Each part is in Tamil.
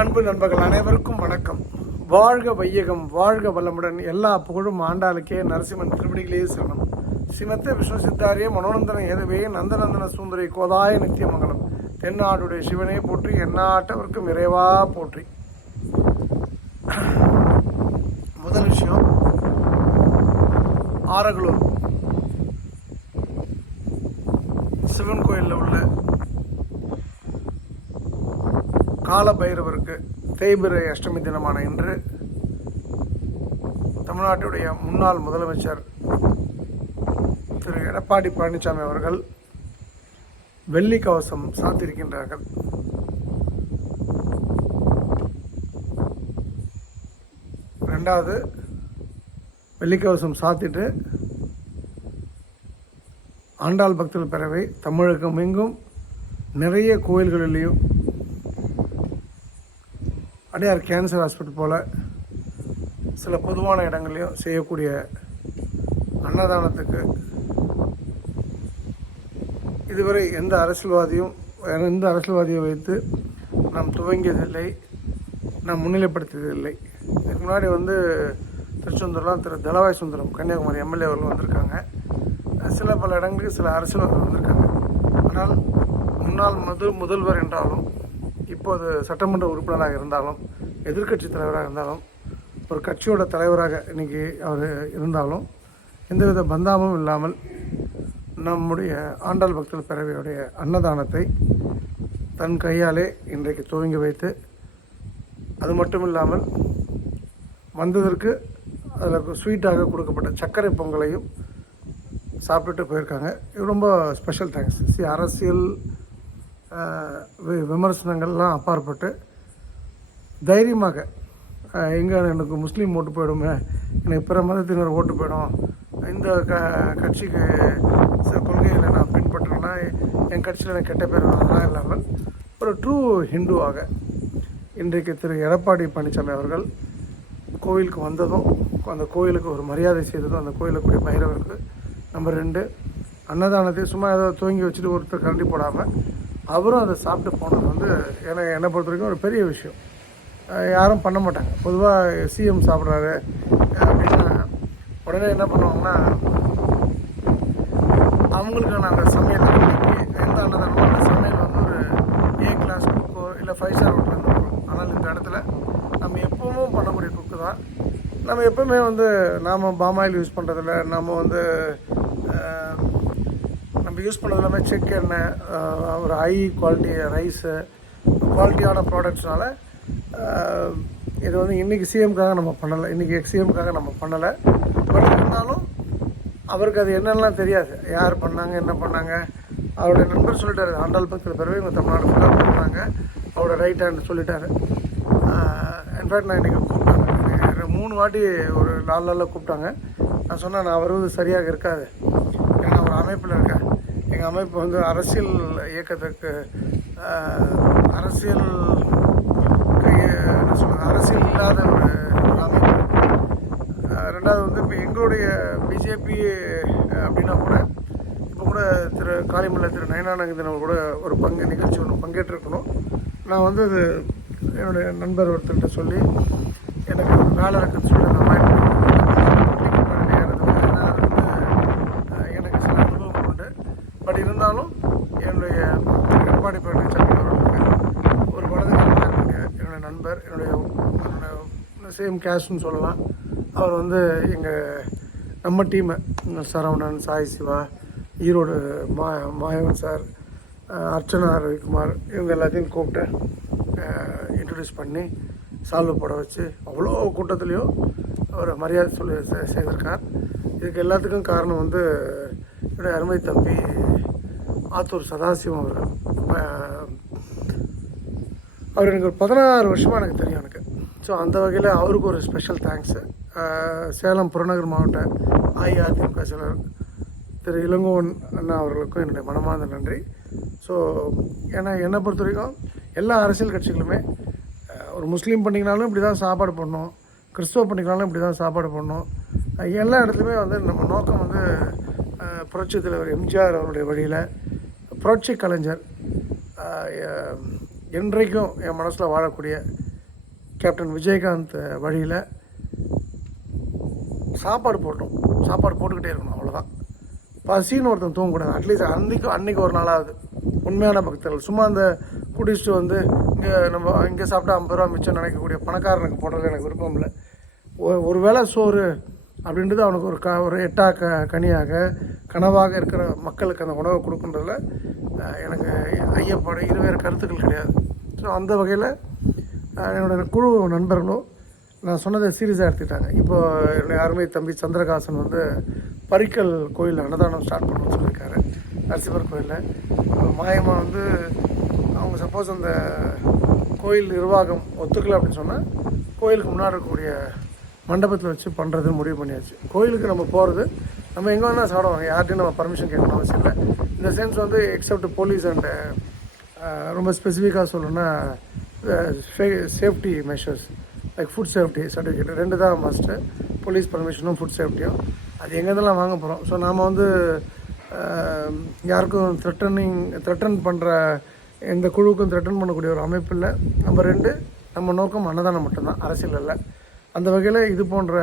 அன்பு நண்பர்கள் அனைவருக்கும் வணக்கம். வாழ்க வையகம், வாழ்க வளமுடன். எல்லா புகழும் ஆண்டாளுக்கே. நரசிம்மன் திருவடிகளே சரணம். சிமத்த விஷ்ணு சித்தாரிய மனோநந்தன ஏதவே நந்தநந்தன சுந்தரி கோதாய நித்தியமங்கலம். தென்னாடுடைய சிவனை போற்றி, எந்நாட்டவர்க்கும் இறைவா போற்றி. முதல் விஷயம், ஆரகலூர் சிவன் கோயிலில் உள்ள கால பைரவருக்கு தேய்பிரை அஷ்டமி தினமான இன்று தமிழ்நாட்டுடைய முன்னாள் முதலமைச்சர் திரு எடப்பாடி பழனிசாமி அவர்கள் வெள்ளி கவசம் சாத்தியிருக்கின்றார்கள். ரெண்டாவது, வெள்ளிக்கவசம் சாத்திட்டு ஆண்டாள் பக்தர்கள் பேரவை தமிழகம் எங்கும் நிறைய கோயில்களிலேயும் அடையார் கேன்சர் ஹாஸ்பிட்டல் போல் சில பொதுவான இடங்களையும் செய்யக்கூடிய அன்னதானத்துக்கு இதுவரை எந்த அரசியல்வாதியை வைத்து நாம் துவங்கியதில்லை, நாம் முன்னிலைப்படுத்தியதில்லை. இதுக்கு முன்னாடி திருச்செந்தூர்லாம் திரு தளவாய் சுந்தரம் கன்னியாகுமரி எம்எல்ஏ அவர்கள் வந்திருக்காங்க. சில பல இடங்களுக்கு சில அரசியல்வாதிகள் வந்திருக்காங்க. ஆனால் முன்னாள் முதல்வர் என்றாலும், இப்போது சட்டமன்ற உறுப்பினராக இருந்தாலும், எதிர்க்கட்சி தலைவராக இருந்தாலும், ஒரு கட்சியோட தலைவராக இன்றைக்கி அவர் இருந்தாலும், எந்தவித பந்தாமும் இல்லாமல் நம்முடைய ஆண்டாள் பக்தர்கள் பேரவையுடைய அன்னதானத்தை தன் கையாலே இன்றைக்கு துவங்கி வைத்து, அது மட்டும் இல்லாமல் வந்ததற்கு அதில் ஸ்வீட்டாக கொடுக்கப்பட்ட சர்க்கரை பொங்கலையும் சாப்பிட்டு போயிருக்காங்க. இது ரொம்ப ஸ்பெஷல் தேங்க்ஸ். அரசியல் விமர்சனங்கள்லாம் அப்பாற்பட்டு தைரியமாக, எங்கே எனக்கு முஸ்லீம் ஓட்டு போயிடுமே, எனக்கு பிற மதத்தினர் ஓட்டு போயிடும், இந்த கட்சிக்கு கொள்கைகளை நான் பின்பற்றேன்னா என் கட்சியில் எனக்கு கெட்ட பேர் அதெல்லாம் இல்லாமல் ஒரு ட்ரூ ஹிந்துவாக இன்றைக்கு திரு எடப்பாடி பழனிசாமி அவர்கள் கோயிலுக்கு வந்ததும், அந்த கோயிலுக்கு ஒரு மரியாதை செய்ததும், அந்த கோயிலுக்குரிய பைரவருக்கு நம்பர் 2, அன்னதானத்தை சும்மா ஏதோ துவங்கி வச்சுட்டு ஒருத்தர் கரண்டி போடாமல் அவரும் அதை சாப்பிட்டு போனது என்னை பொறுத்த வரைக்கும் ஒரு பெரிய விஷயம். யாரும் பண்ண மாட்டாங்க. பொதுவாக சிஎம் சாப்பிட்றாரு அப்படின்னா உடனே என்ன பண்ணுவாங்கன்னா, அவங்களுக்கான அந்த சமையல் எந்த அன்னதானமோ அந்த சமையல் ஒரு A கிளாஸ் குக்கோ இல்லை 5 ஸ்டார் ஹோட்டலில் வரும். ஆனால் இந்த இடத்துல நம்ம எப்பவும் பண்ணக்கூடிய குக்கு தான். நம்ம எப்போவுமே நாம் பாமாயில் யூஸ் பண்ணுறதில்ல, நம்ம யூஸ் பண்ணுறது எல்லாமே செக் எண்ணெய், ஒரு ஹை குவாலிட்டி ரைஸு, குவாலிட்டியான ப்ராடக்ட்ஸ்னால இது இன்றைக்கி சிஎம்காக நம்ம பண்ணலை, இன்றைக்கி எக்ஸ்சிஎம்காக நம்ம பண்ணலை. பட் இருந்தாலும் அவருக்கு அது என்னெல்லாம் தெரியாது, யார் பண்ணாங்க என்ன பண்ணாங்க. அவருடைய நண்பர் சொல்லிட்டாரு, ஆண்டாள் பக்தர்கள் பேரவை இவங்க தமிழ்நாடு ஃபுல்லாக பண்ணாங்க, அவரோட ரைட் ஹேண்ட் சொல்லிட்டாரு. இன்ஃபேக்ட் நான் இன்றைக்கி கூப்பிட்டாங்க, 3 வாட்டி ஒரு 4 நாளில் கூப்பிட்டாங்க. நான் சொன்னேன், நான் வருவது சரியாக இருக்காது, ஏன்னா நான் ஒரு அமைப்பில் இருக்கேன். எங்கள் அமைப்பு அரசியல் இயக்கத்துக்கு அரசியல் இல்லாத ஒரு அமைப்பு. ரெண்டாவது இப்போ எங்களுடைய பிஜேபி அப்படின்னா கூட, இப்போ கூட திரு காளிமல்ல திரு நயனானந்தன் கூட ஒரு நிகழ்ச்சி ஒன்று பங்கேற்றிருக்கணும். நான் அது என்னுடைய நண்பர் ஒருத்தர்கிட்ட சொல்லி எனக்கு ஒரு வேலை இருக்குன்னு சொல்லி நான் எனக்கு சில அனுபவம் உண்டு. பட் இருந்தாலும் என்னுடைய எடப்பாடி பழனிசாமி அவர்களுக்கு ஒரு வலதுகரமாக இருக்கக்கூடிய என்னுடைய நண்பர், என்னுடைய சேம் கேஸ்ட்னு சொல்லலாம். அவர் நம்ம டீமை சரவணன், சாய் சிவா, ஈரோடு மாயவன் சார், அர்ச்சனா ரவிக்குமார், இவங்க எல்லாத்தையும் கூப்பிட்டு இன்ட்ரடியூஸ் பண்ணி சால்வ் போட வச்சு அவ்வளோ கூட்டத்துலேயும் அவர் மரியாதை சொல்லி செய்திருக்கார். இதுக்கு எல்லாத்துக்கும் காரணம் என்னுடைய அருமை தம்பி ஆத்தூர் சதாசிவம் அவர்கள். அவர் எனக்கு ஒரு 16 வருஷமாக எனக்கு தெரியும் எனக்கு. ஸோ அந்த வகையில் அவருக்கு ஒரு ஸ்பெஷல் தேங்க்ஸு. சேலம் புறநகர் மாவட்ட அஇஅதிமுக செயலர் திரு இளங்கோவன் அண்ணா அவர்களுக்கும் என்னுடைய மனமார்ந்த நன்றி. ஸோ என்னை பொறுத்த வரைக்கும் எல்லா அரசியல் கட்சிகளுமே ஒரு முஸ்லீம் பண்ணிங்கனாலும் இப்படி தான் சாப்பாடு பண்ணணும், கிறிஸ்துவ பண்ணிங்கனாலும் இப்படி தான் சாப்பாடு பண்ணணும். எல்லா இடத்துலையுமே நம்ம நோக்கம் புரட்சி தலைவர் எம்ஜிஆர் அவருடைய வழியில் புரட்சி கலைஞர் என்றைக்கும் என் மனசில் வாழக்கூடிய கேப்டன் விஜயகாந்த் வழியில் சாப்பாடு போட்டுக்கிட்டே இருக்கணும், அவ்வளோதான். பசின்னு ஒருத்தன் தூங்கக்கூடாது. அட்லீஸ்ட் அன்றைக்கி ஒரு நாளாவது உண்மையான பக்தர்கள். சும்மா அந்த குடிச்சிட்டு வந்து இங்கே சாப்பிட்டா 50 ரூபா மிச்சம் நினைக்கக்கூடிய பணக்காரனுக்கு போடுறது எனக்கு விருப்பம் இல்லை. ஒரு வேளை சோறு அப்படின்றது அவனுக்கு ஒரு கனியாக கனவாக இருக்கிற மக்களுக்கு அந்த உணவை கொடுக்குன்றதுல எனக்கு ஐயப்பாடு இருவேறு கருத்துக்கள் கிடையாது. ஸோ அந்த வகையில் என்னோடய குழு நண்பர்களும் நான் சொன்னதை சீரியஸாக எடுத்துக்கிட்டாங்க. இப்போது என்னுடைய அருமை தம்பி சந்திரகாசன் வந்து பரிக்கல் கோயிலில் அன்னதானம் ஸ்டார்ட் பண்ணணும்னு சொல்லியிருக்காரு. நரசிம்மர் கோயிலில் மாயமாக வந்து அவங்க சப்போஸ் அந்த கோயில் நிர்வாகம் ஒத்துக்கலை அப்படின்னு சொன்னால் கோயிலுக்கு முன்னாடி இருக்கக்கூடிய மண்டபத்தில் வச்சு பண்ணுறதுன்னு முடிவு பண்ணியாச்சு. கோயிலுக்கு நம்ம போகிறது நம்ம எங்கே வேணால் சாப்பிடுவாங்க, யார்கிட்டையும் நம்ம பர்மிஷன் கேட்கணும் அவசியம் இல்லை. இந்த சென்ஸ் வந்து எக்ஸப்ட் போலீஸ் அண்டு ரொம்ப ஸ்பெசிஃபிக்காக சொல்லணுன்னா safety measures like food safety certificate 2 தான் மஸ்ட்டு. போலீஸ் பர்மிஷனும் ஃபுட் சேஃப்டியும் அது எங்கேருந்தெல்லாம் வாங்க போகிறோம். ஸோ நாம் வந்து யாருக்கும் த்ரெட்டன் பண்ணுற எந்த குழுவுக்கும் த்ரெட்டன் பண்ணக்கூடிய ஒரு அமைப்பு இல்லை. நம்பர் 2 நம்ம நோக்கம் அன்னதானம் மட்டும்தான், அரசியல் இல்லை. அந்த வகையில் இது போன்ற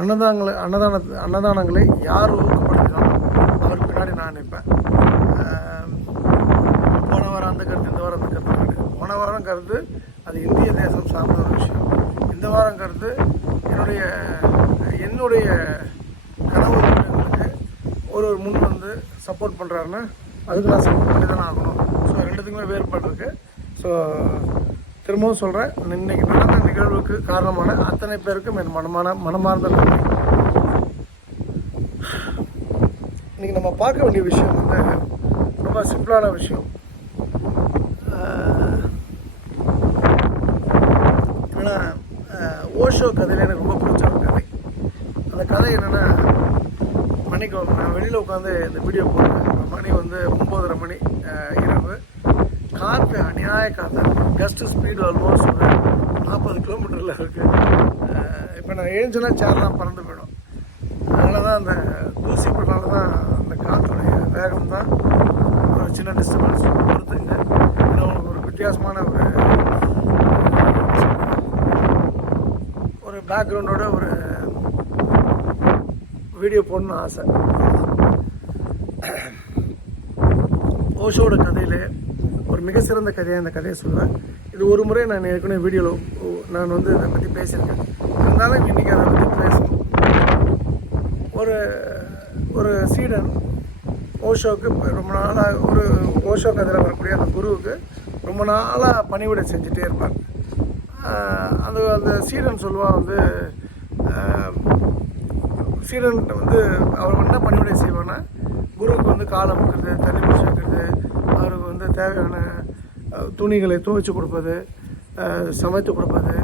அன்னதானங்களை யார் ஊக்கப்படுத்தினாலும் அவருக்கு பின்னாடி நான் நிற்பேன். போன வாரம் அந்த கருத்து, இந்த வாரம் அந்த கருத்து கிடையாது. போன வாரம் கருத்து அது இந்திய தேசம் சார்ந்த ஒரு விஷயம். இந்த வாரம் கருத்து என்னுடைய கனவு உங்களுக்கு ஒரு முன் வந்து சப்போர்ட் பண்ணுறாருன்னா அதுக்கு நான் சப்போர்ட் பண்ணி தானே ஆகணும். ஸோ ரெண்டுத்துக்குமே வேறுபாடு இருக்குது. ஸோ திரும்பவும் சொல்கிறேன், இன்றைக்கி நடந்த நிகழ்வுக்கு காரணமான அத்தனை பேருக்கும் என் மனமார்ந்த நன்றி. இன்றைக்கி நம்ம பார்க்க வேண்டிய விஷயம் வந்து ரொம்ப சிம்பிளான விஷயம். ஏன்னா ஓஷோ கதையில் எனக்கு ரொம்ப பிடிச்ச ஒரு கதை. அந்த கதை என்னென்னா, நான் வெளியில் உட்காந்து இந்த வீடியோ போடுறேன். மணி வந்து 9:30 மணி இரவு. காற்று அநியாய காற்று, கஸ்ட்டு ஸ்பீடு ஆல்மோஸ்ட் ஒரு 40 கிலோமீட்டரில் இருக்குது. இப்போ நான் எழுந்துச்சுன்னா சேர்லாம் பறந்து போயிடும். அதனால தான் அந்த தூசி பட்டால தான் அந்த காற்றுடைய வேகம் தான் ஒரு சின்ன டிஸ்டர்பன்ஸ் பொறுத்துங்க. ஏன்னா உங்களுக்கு ஒரு வித்தியாசமான ஒரு பேக்ரவுண்டோட ஒரு வீடியோ போடணும்னு ஆசை. ஓஷோட கதையில் ஒரு மிக சிறந்த கதையாக இந்த கதையை சொல்லுவேன். இது ஒரு முறை நான் ஏற்கனவே வீடியோவில் நான் வந்து இதை பற்றி பேசியிருக்கேன். இருந்தாலும் இன்றைக்கி அதை பற்றி பேசணும். ஒரு சீடன் ஓஷோவுக்கு ரொம்ப நாளாக ஓஷோ கதையில் வரக்கூடிய அந்த குருவுக்கு ரொம்ப நாளாக பணிவிடை செஞ்சுட்டே இருப்பார். அந்த சீடன் சொல்லுவான் வந்து சீடன் வந்து அவர் என்ன பணிவிடை செய்வான்னா, குருவுக்கு வந்து காலை முக்கிறது, தண்ணி பிடிச்சி வைக்கிறது, அவருக்கு வந்து தேவையான துணிகளை துவைச்சி கொடுப்பது, சமைத்து கொடுப்பது,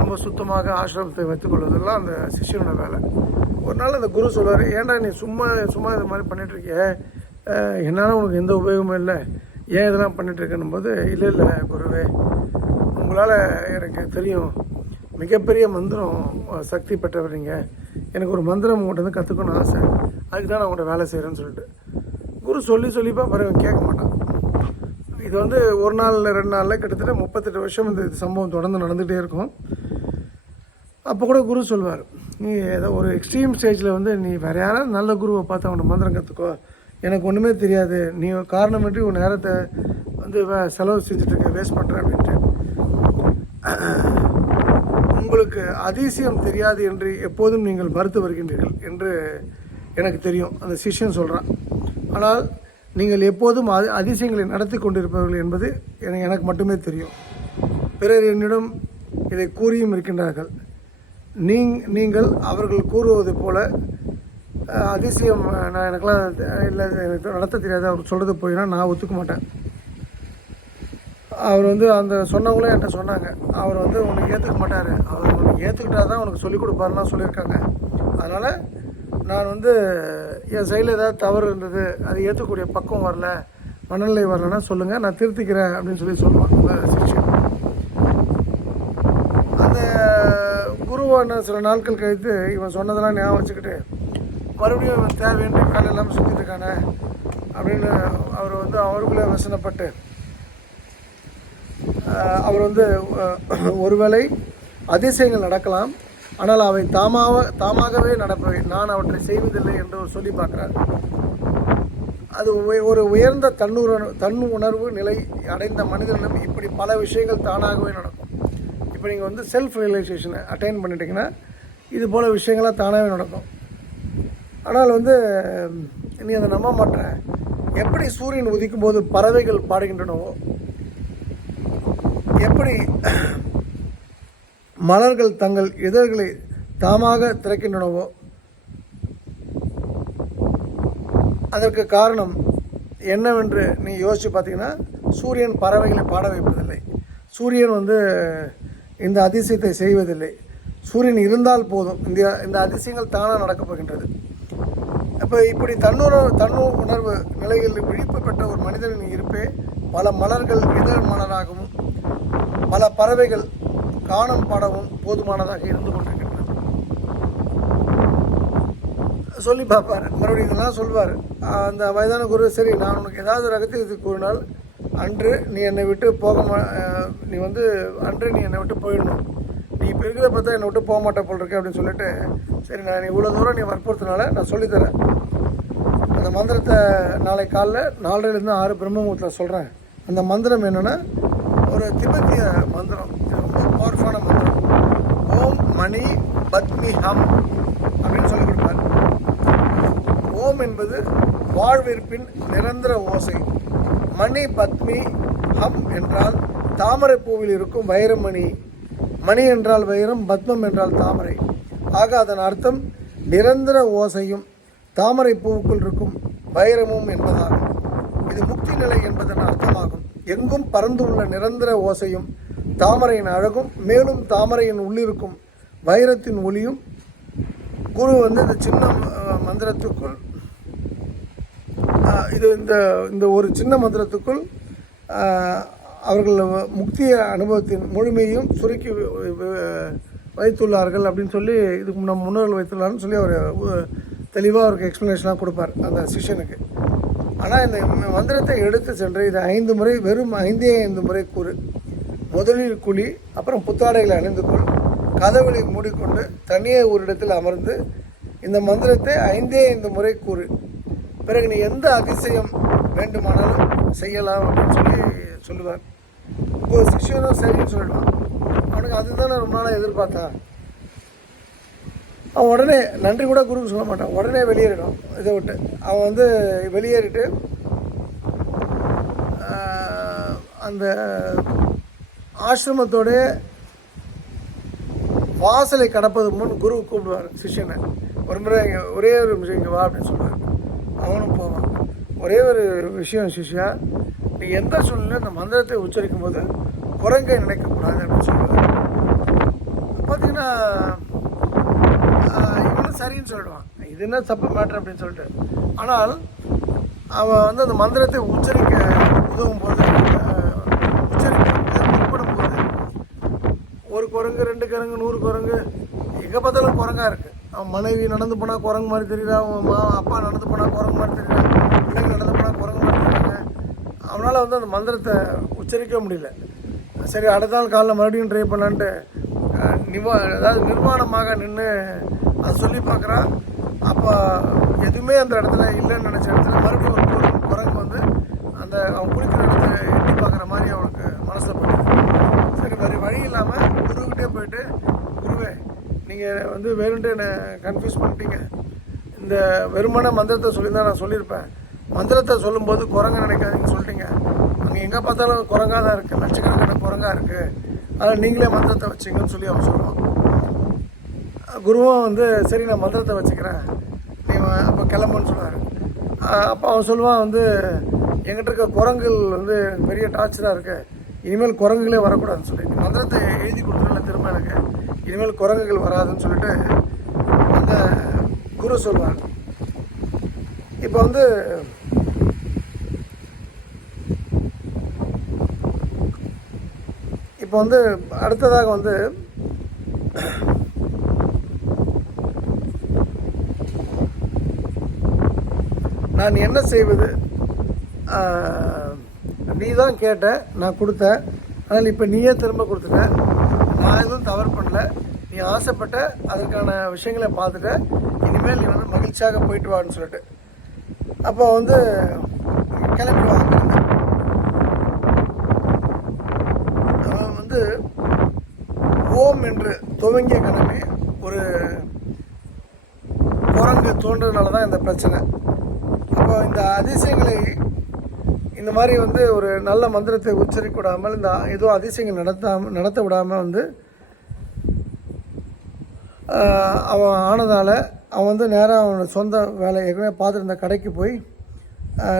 ரொம்ப சுத்தமாக ஆசிரமத்தை வைத்துக்கொள்வதெல்லாம் அந்த சிஷ்யனோட வேலை. ஒரு நாள் அந்த குரு சொல்வார், ஏன்டா நீ சும்மா இது மாதிரி பண்ணிகிட்ருக்கிய, என்னால் உனக்கு எந்த உபயோகமும் இல்லை, ஏன் இதெல்லாம் பண்ணிகிட்ருக்கேன்னும் போது, இல்லை குருவே, உங்களால் எனக்கு தெரியும் மிகப்பெரிய மந்திரம் சக்தி பெற்றவர் நீங்கள், எனக்கு ஒரு மந்திரம் உங்கள்கிட்ட வந்து கற்றுக்கணும்னு ஆசை, அதுக்கு தான் நான் உங்கள்கிட்ட வேலை செய்கிறேன்னு சொல்லிட்டு குரு சொல்லிப்பா பிறகு கேட்க மாட்டான். இது வந்து ஒரு நாள் 2 நாளில் கிட்டத்தட்ட 38 வருஷம் இந்த சம்பவம் தொடர்ந்து நடந்துகிட்டே இருக்கும். அப்போ கூட குரு சொல்வார், நீ ஏதோ ஒரு எக்ஸ்ட்ரீம் ஸ்டேஜில் வந்து நீ வேறு யாராவது நல்ல குருவை பார்த்து அவனை மந்திரம் கற்றுக்கோ, எனக்கு ஒன்றுமே தெரியாது, நீ காரணமின்றி உன் நேரத்தை வந்து செலவு செஞ்சுட்ருக்க, வேஸ்ட் பண்ணுற அப்படின்ட்டு. உங்களுக்கு அதிசயம் தெரியாது என்று எப்போதும் நீங்கள் மறுத்து வருகின்றீர்கள் என்று எனக்கு தெரியும், அந்த சிஷ்யன் சொல்கிறான். ஆனால் நீங்கள் எப்போதும் அதிசயங்களை நடத்தி கொண்டிருப்பவர்கள் என்பது எனக்கு மட்டுமே தெரியும். பிறர் என்னிடம் இதை கூறியும் இருக்கின்றார்கள். நீங்கள் அவர்கள் கூறுவது போல அதிசயம் எனக்கெல்லாம் இல்லை, எனக்கு நடத்த தெரியாது அவர் சொல்கிறது போயினா நான் ஒத்துக்க மாட்டேன். அவர் வந்து அந்த சொன்னவங்களே என்கிட்ட சொன்னாங்க, அவர் வந்து உனக்கு ஏற்றுக்க மாட்டார், அவர் உனக்கு ஏற்றுக்கிட்டா தான் உனக்கு சொல்லிக் கொடுப்பாருலாம் சொல்லியிருக்காங்க. அதனால் நான் வந்து என் சைடில் ஏதாவது தவறு இருந்தது, அது ஏற்றக்கூடிய பக்கம் வரல, மனநிலை வரலன்னா சொல்லுங்கள், நான் திருத்திக்கிறேன் அப்படின்னு சொல்லுவான் அந்த சிஷ்யன். அந்த குருவான சில நாட்கள் கழித்து இவன் சொன்னதெல்லாம் ஞாபகம் வச்சுக்கிட்டு மறுபடியும் இவன் தேவையின்றி காலை இல்லாமல் சுற்றிட்டு இருக்கானே அப்படின்னு அவர் வந்து அவருக்குள்ளே வசனப்பட்டு அவர் வந்து ஒருவேளை அதிசயங்கள் நடக்கலாம், ஆனால் அவை தாமாகவே நடப்பவை, நான் அவற்றை செய்வதில்லை என்று சொல்லி பார்க்குறார். அது ஒரு உயர்ந்த தன்னுணர்வு நிலை அடைந்த மனிதனிடம் இப்படி பல விஷயங்கள் தானாகவே நடக்கும். இப்போ நீங்கள் வந்து செல்ஃப் ரியலைசேஷனை அட்டைன் பண்ணிட்டீங்கன்னா இது போல் விஷயங்கள்லாம் தானாகவே நடக்கும். ஆனால் வந்து நீ அதை நம்ப மாட்டேற. எப்படி சூரியன் உதிக்கும் போது பறவைகள் பாடுகின்றனவோ, எப்படி மலர்கள் தங்கள் இதழ்களை தாமாக திறக்கின்றனவோ, அதற்கு காரணம் என்னவென்று நீ யோசித்து பார்த்தீங்கன்னா, சூரியன் பறவைகளை பாட வைப்பதில்லை, சூரியன் வந்து இந்த அதிசயத்தை செய்வதில்லை. சூரியன் இருந்தால் போதும், இந்த அதிசயங்கள் தானாக நடக்கப் போகின்றது. அப்போ இப்படி தன்னுணர்வு நிலையில் விழிப்பு பெற்ற ஒரு மனிதனின் இருப்பே பல மலர்கள் இதழ் மலராகவும் பல பறவைகள் காணம் பாடவும் போதுமானதாக இருந்து கொண்டிருக்கின்றன. சொல்லி பார்ப்பார், மறுபடியும் இதெல்லாம் சொல்வார். அந்த வயதான குரு, சரி நான் உனக்கு ஏதாவது ரகசியத்தை கூறினால் அன்று நீ என்னை விட்டு அன்று நீ என்னை விட்டு போயிடணும், நீ இப்போ இருக்கிறத பார்த்தா என்னை விட்டு போக மாட்டே போல் இருக்கு அப்படின்னு சொல்லிட்டு, சரி நான் இவ்வளோ தூரம் நீ வற்புறுத்தினால நான் சொல்லித்தரேன். அந்த மந்திரத்தை நாளை காலைல 4:30 6 பிரம்மமுகூர்த்தத்தில் சொல்கிறேன். அந்த மந்திரம் என்னென்னா ஒரு திபெத்திய மந்திரம், ரொம்ப பவர்ஃபுல்லான மந்திரம். ஓம் மணி பத்மி ஹம் அப்படின்னு சொல்லி கொடுப்பார். ஓம் என்பது வாழ்விற்பின் நிரந்தர ஓசை. மணி பத்மி ஹம் என்றால் தாமரை பூவில் இருக்கும் வைரமணி. மணி என்றால் வைரம், பத்மம் என்றால் தாமரை. ஆக அதன் அர்த்தம் நிரந்தர ஓசையும் தாமரை பூவுக்குள் இருக்கும் வைரமும் என்பதாகும். இது முக்தி நிலை என்பதன் அர்த்தமாகும். எங்கும் பறந்து உள்ள நிரந்தர ஓசையும் தாமரையின் அழகும், மேலும் தாமரையின் உள்ளிருக்கும் வைரத்தின் ஒளியும். குரு வந்து இந்த சின்ன மந்திரத்துக்குள் இந்த ஒரு சின்ன மந்திரத்துக்குள் அவர்கள் முக்திய அனுபவத்தின் முழுமையும் சுருக்கி வைத்துள்ளார்கள் அப்படின்னு சொல்லி, இதுக்கு நம்ம முன்னோர்கள் வைத்துள்ளார்னு சொல்லி அவர் தெளிவாக அவருக்கு எக்ஸ்ப்ளனேஷனாக கொடுப்பார் அந்த சிஷ்யனுக்கு. ஆனால் இந்த மந்திரத்தை எடுத்து சென்று இதை 5 முறை, வெறும் 5 முறை கூறு. முதலில் குழி, அப்புறம் புத்தாடைகளை அணிந்து கொள், கதவுகளை மூடிக்கொண்டு தனியே ஒரு இடத்தில் அமர்ந்து இந்த மந்திரத்தை 5 முறை கூறு. பிறகு நீ எந்த அதிசயம் வேண்டுமானாலும் செய்யலாம் அப்படின்னு சொல்லுவார். இப்போ சிஷ்யனும் சரின்னு சொல்லிடுவான். அவனுக்கு அதுதான் நான் ரொம்ப நாளாக எதிர்பார்த்தான். அவன் உடனே நன்றி கூட குருவுக்கு சொல்ல மாட்டான், உடனே வெளியேறிடும். இதை விட்டு அவன் வந்து வெளியேறிட்டு அந்த ஆசிரமத்தோட வாசலை கடப்பது முன் குரு கூப்பிடுவார் சிஷ்யனை. ஒரு முறை ஒரே ஒரு நிமிஷம் இங்கே வா அப்படின்னு சொல்லுவார். அவனும் போவான். ஒரே ஒரு விஷயம் சிஷ்யா, நீ எந்த சூழ்நிலை இந்த மந்திரத்தை உச்சரிக்கும் போது குரங்கை நினைக்கக்கூடாது அப்படின்னு சொல்லுவார். பார்த்தீங்கன்னா இவனும் சரின்னு சொல்லிடுவான், இது என்ன தப்பு மேட்ரு அப்படின்னு சொல்லிட்டு. ஆனால் அவன் வந்து அந்த மந்திரத்தை உச்சரிக்க உதவும் போது, முற்படும் போது ஒரு குரங்கு, 2 குரங்கு, 100 குரங்கு, எங்கே பார்த்தாலும் குரங்காக இருக்குது. அவன் மனைவி நடந்து போனால் குரங்கு மாதிரி தெரியுதா, அவன் அப்பா நடந்து போனால் குரங்கு மாதிரி தெரியுதா, பிள்ளைங்க நடந்து போனால் குரங்கு மாதிரி தெரியுறாங்க. அவனால் வந்து அந்த மந்திரத்தை உச்சரிக்க முடியல. சரி அடுத்த நாள் காலைல மறுபடியும் ட்ரை பண்ணலான்ட்டு அதாவது நிர்வாணமாக நின்று அதை சொல்லி பார்க்குறான். அப்போ எதுவுமே அந்த இடத்துல இல்லைன்னு நினச்ச இடத்துல மறுபடியும் ஒரு குரங்கு வந்து அந்த அவன் குளிக்கிற இடத்துல எட்டி பார்க்குற மாதிரி அவனுக்கு மனசில் போயிடுது. சரி வேறு வழி இல்லாமல் குருக்கிட்டே போயிட்டு, குருவே நீங்கள் வந்து வேணுன்ட்டு என்னை கன்ஃபியூஸ் பண்ணிட்டீங்க, இந்த வெறுமன மந்திரத்தை சொல்லியிருந்தால் நான் சொல்லியிருப்பேன், மந்திரத்தை சொல்லும்போது குரங்க நினைக்காதீங்கன்னு சொல்லிட்டீங்க, அங்கே எங்கே பார்த்தாலும் குரங்காக தான் இருக்குது, லட்சக்கணக்கான குரங்காக இருக்குது, அதனால் நீங்களே மந்திரத்தை வச்சிங்கன்னு சொல்லி அவன் சொல்லுவான். குருவும் வந்து சரி நான் மந்திரத்தை வச்சுக்கிறேன், நீ அப்போ கிளம்புன்னு சொல்லுவார். அப்போ அவன் சொல்லுவான் வந்து, என்கிட்ட இருக்க குரங்குகள் வந்து பெரிய டார்ச்சராக இருக்குது, இனிமேல் குரங்குகளே வரக்கூடாதுன்னு சொல்லி மந்திரத்தை எழுதி கொடுத்துருல திரும்ப எனக்கு, இனிமேல் குரங்குகள் வராதுன்னு சொல்லிட்டு அந்த குரு சொல்வார். இப்போ வந்து அடுத்ததாக வந்து நான் என்ன செய்வது, நீ தான் கேட்ட, நான் கொடுத்தேன், அதனால் இப்போ நீயே திரும்ப கொடுத்துட்ட, நான் எதுவும் தவறு பண்ணல, நீ ஆசைப்பட்ட அதற்கான விஷயங்களை பார்த்துட்டு இனிமேல் நீ வந்து மகிழ்ச்சியாக போயிட்டு வான்னு சொல்லிட்டு அப்போ வந்து கிளம்பிடுவாங்க. அவன் வந்து ஓம் என்று துவங்கிய கணமே ஒரு குரங்கு தோன்றதுனால தான் இந்த பிரச்சனை. அப்போ இந்த அதிசயங்களை இந்த மாதிரி வந்து ஒரு நல்ல மந்திரத்தை உச்சரிக்க விடாமல், இந்த ஏதோ அதிசயங்கள் நடத்த விடாமல் வந்து அவன் ஆனதால் அவன் வந்து நேராக அவனோட சொந்த வேலை ஏற்கனவே பார்த்துருந்த கடைக்கு போய்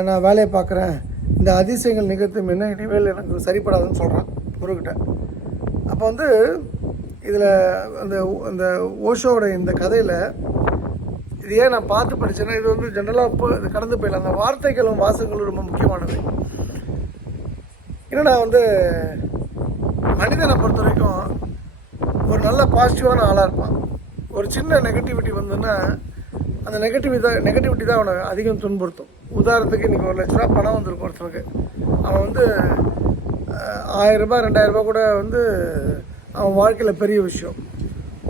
நான் வேலையை பார்க்குறேன், இந்த அதிசயங்கள் நிகழ்த்தும் என்ன இனிமேல் எனக்கு சரிப்படாதுன்னு சொல்கிறான் குருக்கிட்ட. அப்போ வந்து இதில் அந்த ஓஷோவோட இந்த கதையில் இது ஏன் நான் பார்த்து படித்தேன்னா, இது வந்து ஜென்ரலாக இப்போ இது கடந்து போயிடலாம். அந்த வார்த்தைகளும் வாசகங்களும் ரொம்ப முக்கியமானது. இன்னும் நான் வந்து மனிதனை பொறுத்த வரைக்கும் ஒரு நல்ல பாசிட்டிவான ஆளாக இருப்பான். ஒரு சின்ன நெகட்டிவிட்டி வந்ததுன்னா அந்த நெகட்டிவிட்டி தான் அவனை அதிகம் துன்புறுத்தும். உதாரணத்துக்கு இன்றைக்கி 1 லட்ச ரூபா பணம் வந்திருக்கும் ஒருத்தனுக்கு. அவன் வந்து 1000 ரூபாய் 2000 ரூபா கூட வந்து அவன் வாழ்க்கையில் பெரிய விஷயம்.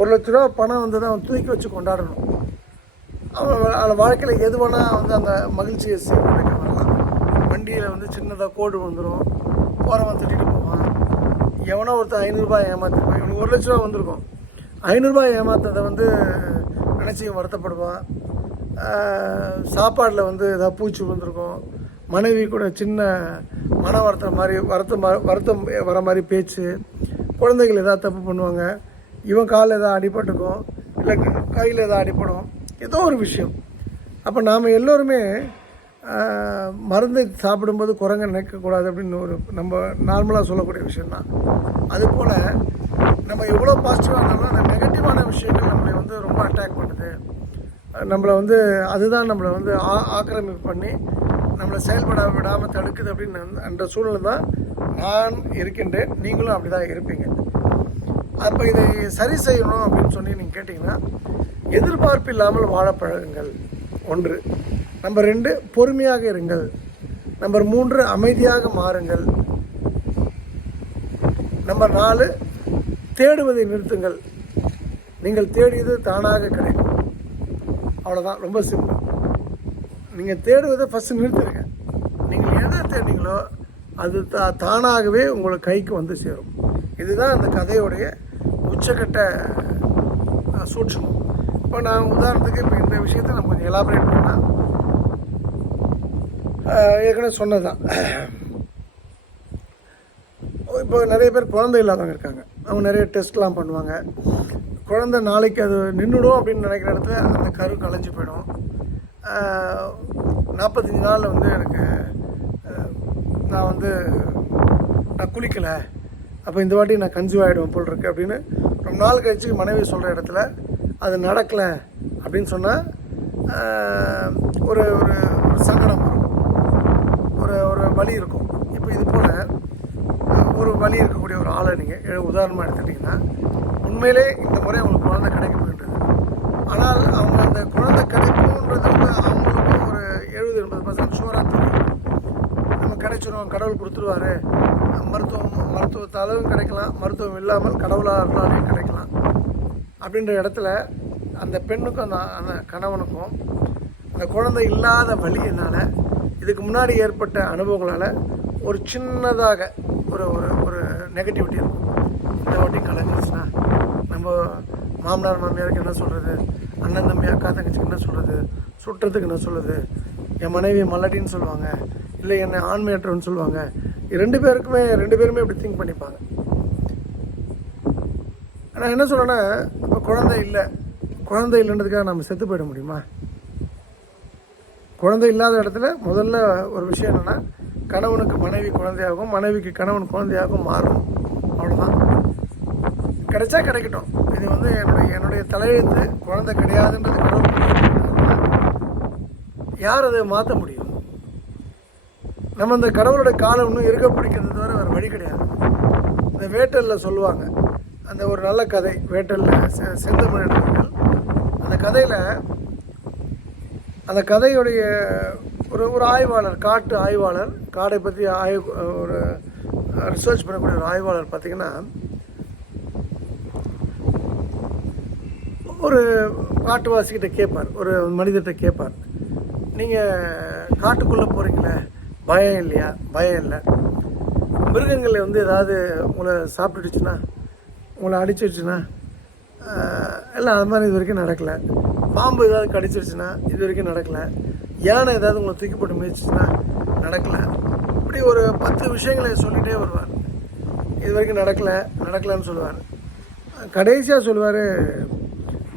1 லட்ச ரூபா பணம் வந்து தான் அவன் தூக்கி வச்சு கொண்டாடணும். அவன் வாழ்க்கையில் எது வேணால் வந்து அந்த மகிழ்ச்சியை சீர்குலைக்க வரலாம். வண்டியில் வந்து சின்னதாக கோடு வந்துடும், போகிறவன் திட்டிட்டு போவான். எவனோ ஒருத்தர் 500 ரூபாய் ஏமாற்றிருப்பான். இவனுக்கு 1 லட்ச ரூபா வந்திருக்கும். 500 ரூபாய் ஏமாற்றதை வந்து நினச்சி வருத்தப்படுவான். சாப்பாட்டில் வந்து ஏதாவது பூச்சி விழுந்திருக்கும். மனைவி கூட சின்ன மன வருத்தம் வர மாதிரி பேச்சு. குழந்தைகள் ஏதாவது தப்பு பண்ணுவாங்க. இவன் காலில் ஏதாவது அடிபட்டுக்கும், இல்லை கையில் ஏதாவது அடிப்படும், ஏதோ ஒரு விஷயம். அப்போ நாம் எல்லோருமே மருந்தை சாப்பிடும்போது குரங்க நினைக்கக்கூடாது அப்படின்னு ஒரு நம்ம நார்மலாக சொல்லக்கூடிய விஷயந்தான். அதுபோல் நம்ம எவ்வளோ பாசிட்டிவாக இருந்தாலும் அந்த நெகட்டிவான விஷயங்கள் நம்மளை வந்து ரொம்ப அட்டாக் பண்ணுது. நம்மளை வந்து அதுதான் நம்மளை வந்து ஆக்கிரமிப்பு பண்ணி நம்மளை செயல்பட விடாமல் தடுக்குது அப்படின்னு அந்த சூழ்நிலை தான் நான் இருக்கின்றேன். நீங்களும் அப்படி தான் இருப்பீங்க. அப்போ இதை சரி செய்யணும் அப்படின்னு சொல்லி நீங்கள் கேட்டிங்கன்னா, எதிர்பார்ப்பு இல்லாமல் வாழ பழகுங்கள் 1. நம்பர் 2 பொறுமையாக இருங்கள். நம்பர் 3 அமைதியாக மாறுங்கள். நம்பர் 4 தேடுவதை நிறுத்துங்கள். நீங்கள் தேடியது தானாக கிடைக்கும். அவ்வளோதான், ரொம்ப சிம்பிள். நீங்கள் தேடுவதை ஃபஸ்ட்டு நிறுத்துருங்க. நீங்கள் எதை தேடிங்களோ அது தானாகவே உங்களுக்கு கைக்கு வந்து சேரும். இதுதான் அந்த கதையுடைய உச்சக்கட்ட சூட்சமம். இப்போ நான் உதாரணத்துக்கு இப்போ இந்த விஷயத்தை நம்ம கொஞ்சம் எலாபரேட் பண்ணால், ஏற்கனவே சொன்னதான். இப்போ நிறைய பேர் குழந்தை இல்லாதவங்க இருக்காங்க. அவங்க நிறைய டெஸ்ட்லாம் பண்ணுவாங்க. குழந்தை நாளைக்கு அது நின்றுடும் அப்படின்னு நினைக்கிற இடத்துல அந்த கரு கலைஞ்சி போயிடும். 45 நாளில் வந்து எனக்கு நான் குளிக்கலை, அப்போ இந்த வாட்டி நான் கன்சீவ் ஆகிடுவேன் போல் இருக்கு அப்படின்னு ரொம்ப நாள் கழிச்சு மனைவி சொல்கிற இடத்துல அது நடக்கலை அப்படின்னு சொன்னால் ஒரு ஒரு சங்கடம் வரும், ஒரு வலி இருக்கும். இப்போ இது போல் ஒரு வலி இருக்கக்கூடிய ஒரு ஆளை நீங்கள் உதாரணமாக எடுத்துட்டிங்கன்னா, உண்மையிலே இந்த முறை அவங்களுக்கு குழந்தை கிடைக்க போகின்றது. ஆனால் அவங்க அந்த குழந்தை கிடைக்கும்ன்றது வந்து அவங்களுக்கு ஒரு 70-80% ஷூராக தெரியும். நம்ம கிடைச்சிடும், கடவுள் கொடுத்துருவாரு. மருத்துவத்தாலும் கிடைக்கலாம், மருத்துவம் இல்லாமல் கடவுளாக இருந்தாலும் கிடைக்கலாம் அப்படின்ற இடத்துல அந்த பெண்ணுக்கும் அந்த கணவனுக்கும் அந்த குழந்தை இல்லாத வலியினால், இதுக்கு முன்னாடி ஏற்பட்ட அனுபவங்களால் ஒரு சின்னதாக ஒரு ஒரு நெகட்டிவிட்டி இருக்கும். இந்த வாட்டி கலந்துச்சுன்னா நம்ம மாமனார் மாமியாருக்கு என்ன சொல்கிறது, அண்ணன் தம்பி அக்கா தங்கச்சிக்கு என்ன சொல்கிறது, சுற்றத்துக்கு என்ன சொல்கிறது, என் மனைவி மல்லாட்டின்னு சொல்லுவாங்க, இல்லை என்னை ஆண்மையற்றவன்னு சொல்லுவாங்க. 2 பேருமே இப்படி திங்க் பண்ணிப்பாங்க. ஆனால் என்ன சொல்கிறேன்னா, இப்போ குழந்தை இல்லைன்றதுக்காக நம்ம செத்து போயிட முடியுமா? குழந்தை இல்லாத இடத்துல முதல்ல ஒரு விஷயம் என்னென்னா, கணவனுக்கு மனைவி குழந்தையாகவும் மனைவிக்கு கணவன் குழந்தையாகவும் மாறணும். அவ்வளோதான். கிடைச்சா கிடைக்கட்டும். இது வந்து என்னுடைய தலையெழுத்து. குழந்தை கிடையாதுன்றது கடவுள் யார் அதை மாற்ற முடியும்? நம்ம அந்த கடவுளோட காலம் இன்னும் இருக்க பிடிக்கிறது தவிர வேறு வழி கிடையாது. இந்த வேட்டலில் சொல்லுவாங்க, அந்த ஒரு நல்ல கதை, வேட்டலில் செந்தமிழர்கள். அந்த கதையுடைய ஒரு ஆய்வாளர், காட்டு ஆய்வாளர், காடை பற்றி ஒரு ரிசர்ச் பண்ணக்கூடிய ஒரு ஆய்வாளர் பார்த்திங்கன்னா, ஒரு காட்டுவாசிக்கிட்ட கேட்பார், ஒரு மனிதர்கிட்ட கேட்பார், நீங்கள் காட்டுக்குள்ளே போகிறீங்களே பயம் இல்லையா? பயம் இல்லை. மிருகங்கள் வந்து ஏதாவது உங்களை சாப்பிட்டுடுச்சுன்னா, உங்களை அடிச்சிடுச்சுன்னா, எல்லாம் அது மாதிரி இது வரைக்கும் நடக்கலை. பாம்பு ஏதாவது கடிச்சிருச்சுன்னா இது வரைக்கும் நடக்கலை. யானை ஏதாவது உங்களை தூக்கி போட்டு முயற்சிச்சுன்னா நடக்கலை. இப்படி ஒரு 10 விஷயங்களை சொல்லிகிட்டே வருவார். இது வரைக்கும் நடக்கலைன்னு சொல்லுவார். கடைசியாக சொல்லுவார்,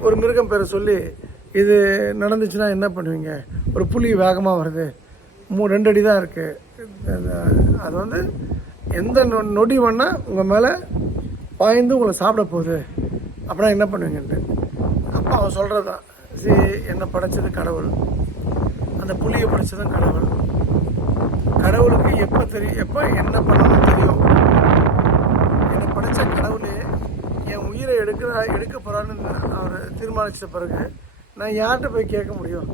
ஒரு மிருகம் பேரை சொல்லி, இது நடந்துச்சுன்னா என்ன பண்ணுவீங்க? ஒரு புலி வேகமாக வருது, 2 அடி தான் இருக்குது, அது வந்து எந்த நொடி வேணால் உங்கள் மேலே பாய்ந்து உங்களை சாப்பிட போகுது, அப்படின்னா என்ன பண்ணுவீங்கன்ட்டு. அப்போ அவன் சொல்கிறது தான், என்னை படைச்சது கடவுள், அந்த புலியை படைச்சதும் கடவுள், கடவுளுக்கு எப்போ என்ன பண்ணணும்னு தெரியும். என்னை படைச்ச கடவுளே என் உயிரை எடுக்க போகிறான்னு அவர் தீர்மானித்த பிறகு நான் யார்கிட்ட போய் கேட்க முடியும்?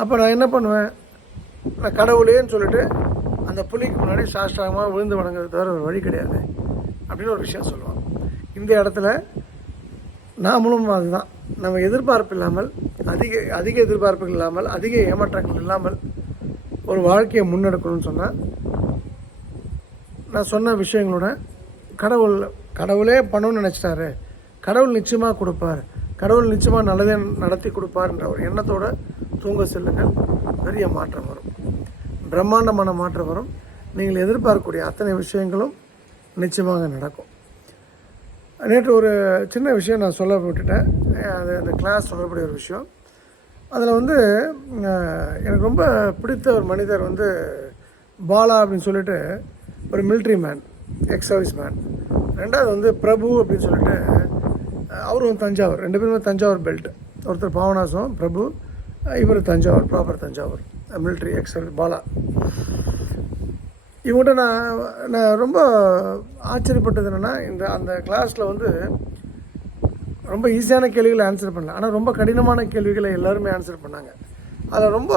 அப்போ நான் என்ன பண்ணுவேன்? நான் கடவுளேன்னு சொல்லிட்டு அந்த புலிக்கு முன்னாடி சாஷ்டாங்கமாக விழுந்து வணங்குறது தவிர ஒரு வழி கிடையாது அப்படின்னு ஒரு விஷயம் சொல்லுவான். இந்த இடத்துல நாமளும் அதுதான், நம்ம எதிர்பார்ப்பு இல்லாமல், அதிக எதிர்பார்ப்புகள் இல்லாமல், அதிக ஏமாற்றங்கள் இல்லாமல் ஒரு வாழ்க்கையை முன்னெடுக்கணும்னு சொன்னால், நான் சொன்ன விஷயங்களோட கடவுளே பண்ணணும்னு நினச்சிட்டாரு, கடவுள் நிச்சயமாக கொடுப்பார், கடவுள் நிச்சயமாக நல்லதே நடத்தி கொடுப்பார்ன்ற ஒரு எண்ணத்தோடு தூங்க செல்லுங்கள். பெரிய மாற்றம் வரும், பிரம்மாண்டமான மாற்றம் வரும். நீங்கள் எதிர்பார்க்கக்கூடிய அத்தனை விஷயங்களும் நிச்சயமாக நடக்கும். நேற்று ஒரு சின்ன விஷயம் நான் சொல்ல விட்டுட்டேன், அது அந்த கிளாஸ் சொல்லக்கூடிய ஒரு விஷயம். அதில் வந்து எனக்கு ரொம்ப பிடித்த ஒரு மனிதர் வந்து பாலா அப்படின்னு சொல்லிட்டு ஒரு military man, ex service man. ரெண்டாவது வந்து பிரபு அப்படின்னு சொல்லிட்டு அவரும் தஞ்சாவூர், 2 பேருமே தஞ்சாவூர் பெல்ட். ஒருத்தர் பாவனாசம் பிரபு, இவர் Thanjavur, proper Thanjavur military ex service Bala. இவங்கள்ட்ட நான் ரொம்ப ஆச்சரியப்பட்டது என்னென்னா, அந்த கிளாஸில் வந்து ரொம்ப ஈஸியான கேள்விகளை ஆன்சர் பண்ணல, ஆனால் ரொம்ப கடினமான கேள்விகளை எல்லாருமே ஆன்சர் பண்ணாங்க. அதில் ரொம்ப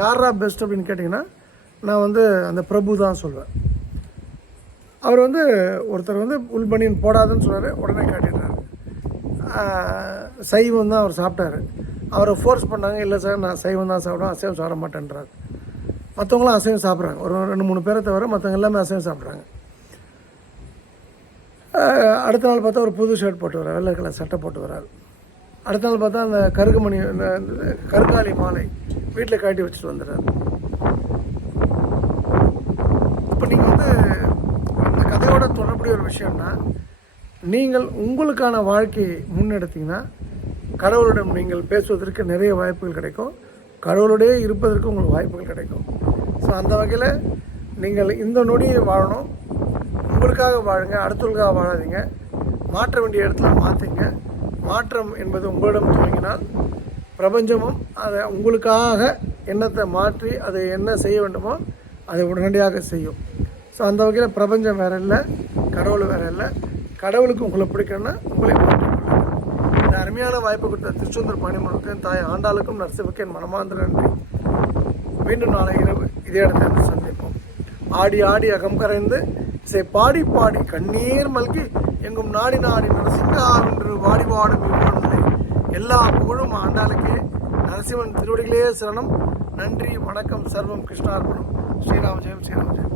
யாரா பெஸ்ட் அப்படின்னு கேட்டிங்கன்னா, நான் வந்து அந்த பிரபு தான் சொல்வேன். அவர் வந்து ஒருத்தர் வந்து உள்பனியன் போடாதுன்னு சொன்னார், உடனே காட்டிடுறாரு. சைவம் தான் அவர் சாப்பிட்டாரு. அவரை ஃபோர்ஸ் பண்ணாங்க, இல்லை சார் நான் சைவம் தான் சாப்பிடுவேன், அசைவம் சாப்பிட மாட்டேன்றார். மற்றவங்களாம் அசைவம் சாப்பிட்றாங்க, ஒரு 2-3 பேரை தவிர மற்றவங்க எல்லாமே அசைவம் சாப்பிட்றாங்க. அடுத்த நாள் பார்த்தா ஒரு புது ஷர்ட் போட்டு வர்றார், வெள்ளை கலர் சட்டை போட்டு வர்றார். அடுத்த நாள் பார்த்தா அந்த கருங்காலி மாலை வீட்டில் காட்டி வச்சுட்டு வந்துடுறாரு. இப்போ நீங்கள் வந்து இந்த கதையோட தொடர்புடைய ஒரு விஷயம்னா, நீங்கள் உங்களுக்கான வாழ்க்கையை முன்னெடுத்தீங்கன்னா கடவுளிடம் நீங்கள் பேசுவதற்கு நிறைய வாய்ப்புகள் கிடைக்கும், கடவுளோடே இருப்பதற்கு உங்களுக்கு வாய்ப்புகள் கிடைக்கும். ஸோ அந்த வகையில் நீங்கள் இந்த நொடியை வாழணும், உங்களுக்காக வாழுங்க, அடுத்தவர்களுக்காக வாழாதீங்க. மாற்ற வேண்டிய இடத்துல மாற்றுங்க. மாற்றம் என்பது உங்களிடம் துவங்கினால் பிரபஞ்சமும் அதை உங்களுக்காக எண்ணத்தை மாற்றி அதை என்ன செய்ய வேண்டுமோ அதை உடனடியாக செய்யும். ஸோ அந்த வகையில் பிரபஞ்சம் வேறு இல்லை, கடவுள் வேறு இல்லை. கடவுளுக்கு உங்களை பிடிக்கணும்னா உங்களை மாற்றிக்கொள்ளுங்கள். இந்த அருமையான வாய்ப்பு கொடுத்த திருச்செந்தூர் பணிமன்றத்தின் தாய் ஆண்டாளுக்கும் நரசிம்மாவுக்கு என் மனமார்ந்த நன்றி. மீண்டும் நாளை இரவு இதே இடத்துல சந்திப்போம். ஆடி ஆடி அகம் கரைந்து இசை பாடி பாடி கண்ணீர் மல்கி எங்கும் நாடி நாடி நரசிங்கா என்று வாடி வாடும் இவ்வாழ்நிலை எல்லா புகழும் ஆண்டாளுக்கே. நரசிம்மன் திருவடிகளே சரணம். நன்றி, வணக்கம். சர்வம் கிருஷ்ணார்பணம். ஸ்ரீராம ஜெயம், ஸ்ரீராம ஜெயம்.